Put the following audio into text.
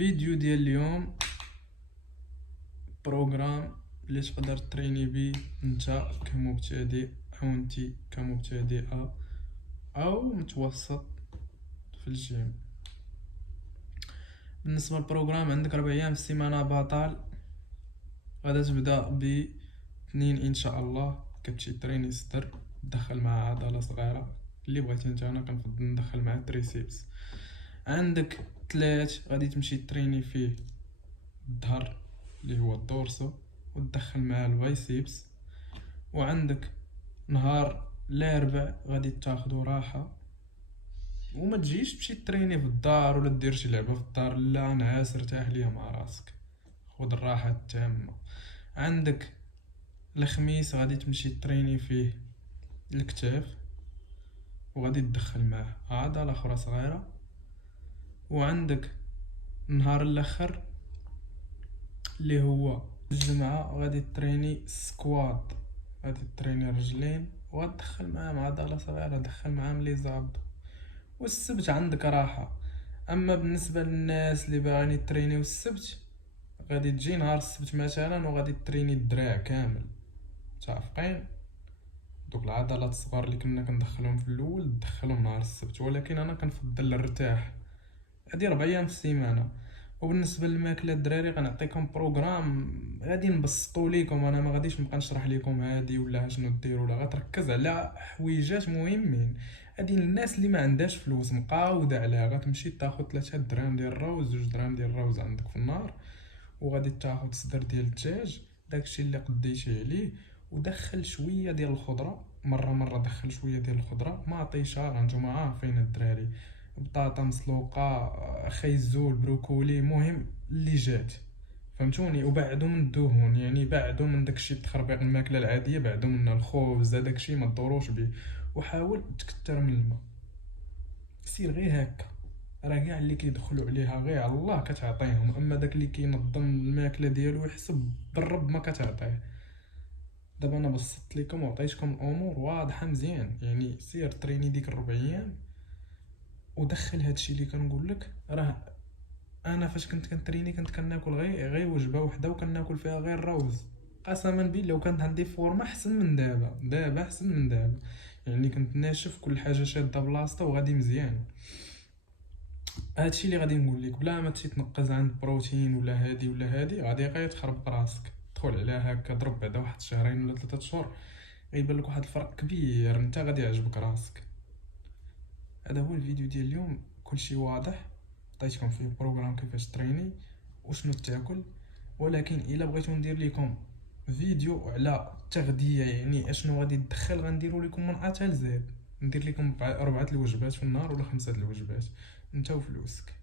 فيديو ديال اليوم بروغرام اللي تقدر تريني بيه انت كمبتدئ او انت كمبتدئة او متوسط في الجيم. بالنسبه للبروغرام عندك 4 ايام في السيمانه بطال. غادا تبدا ب 2 ان شاء الله. كتمشي تريني صدر، تدخل مع عضله صغيره اللي بغيتي انت. انا كنفضل ندخل مع التريسيبس. عندك 3 غادي تمشي تريني فيه الظهر اللي هو الدورسو، وتدخل معاه البايسيبس. وعندك نهار الاربع غادي تاخدو راحه، وما تجيش تمشي تريني في الدار ولا دير شي لعبه في الدار. لا، نعاس ارتاح ليها مع راسك، خذ الراحه التامه. عندك الخميس غادي تمشي تريني فيه الكتاف، وغادي تدخل معاه عضله اخرى صغيره. وعندك النهار الاخر اللي هو الجمعه غادي تريني سكواد، غادي تريني رجلين وغتدخل معاهم عضله صغيره، دخل معاهم لي زاب. والسبت عندك راحه. اما بالنسبه للناس اللي باغيين يترينيو السبت، غادي تجي نهار السبت مثلا وغادي تريني الدراع كامل متعفقين. دوك العضلات الصغار اللي كنا كندخلهم في الاول تدخلهم نهار السبت، ولكن انا كنفضل نرتاح. هادي 4 ايام في السيمانه. وبالنسبه للماكله الدراري غنعطيكم بروغرام غادي نبسطو ليكم. انا ما غاديش نبقى نشرح لكم هادي ولا شنو ديروا، لا غتركز على حويجات مهمين. هادي للناس اللي ما عندهاش فلوس مقاوده عليها. غتمشي تاخذ 3 دراهم ديال الروز، 2 دراهم ديال الروز عندك في النهار، وغادي تاخذ صدر ديال الدجاج داكشي اللي قديتي عليه. ودخل شويه ديال الخضره، مره دخل شويه ديال الخضره مطيشه. نتوما عارفين الدراري، بطاطا مسلوقه، خيزول، بروكولي، مهم اللي جات، فهمتوني. وبعدو من الدهون، يعني بعدو من داكشي التخربيق الماكله العاديه، بعدو من الخبز داكشي ما تدوروش به. وحاول تكتر من الماء، سير غير هكا. راه كاع اللي كيدخلوا عليها غير على الله كتعطيهم، اما داك اللي كينظم الماكله ديالو يحسب بالرب ما كتعطيه. دابا انا بسطت لكم وعطيتكم الامور واضحه مزيان. يعني سير تريني ديك 4 ايام ودخل هادشي اللي كنقول لك. راه انا فاش كنت كنتريني كنت كناكل غير وجبه وحده وكناكل فيها غير الروز. قسما بالله وكانت عندي فورما احسن من دابا احسن من دابا. يعني كنت ناشف، كل حاجه شاده بلاصتها وغادي مزيان. هادشي اللي غادي نقول لك، بلا ما تنقز عند بروتين ولا هادي ولا هادي، غادي غير تخرب راسك. دخل عليها هكا، ضرب بعدا واحد شهرين ولا 3 شهور غيبان لك واحد الفرق كبير، انت غادي يعجبك راسك. هذا هو الفيديو ديال اليوم، كلشي واضح. عطيتكم فيه بروغرام كيفاش تريني وشنو تاكل. ولكن الا بغيتو ندير لكم فيديو على التغذيه، يعني اشنو غادي تدخل، غنديروا لكم من ا حتى لزد. ندير لكم 4 الوجبات في النهار ولا 5 الوجبات، انت وفلوسك.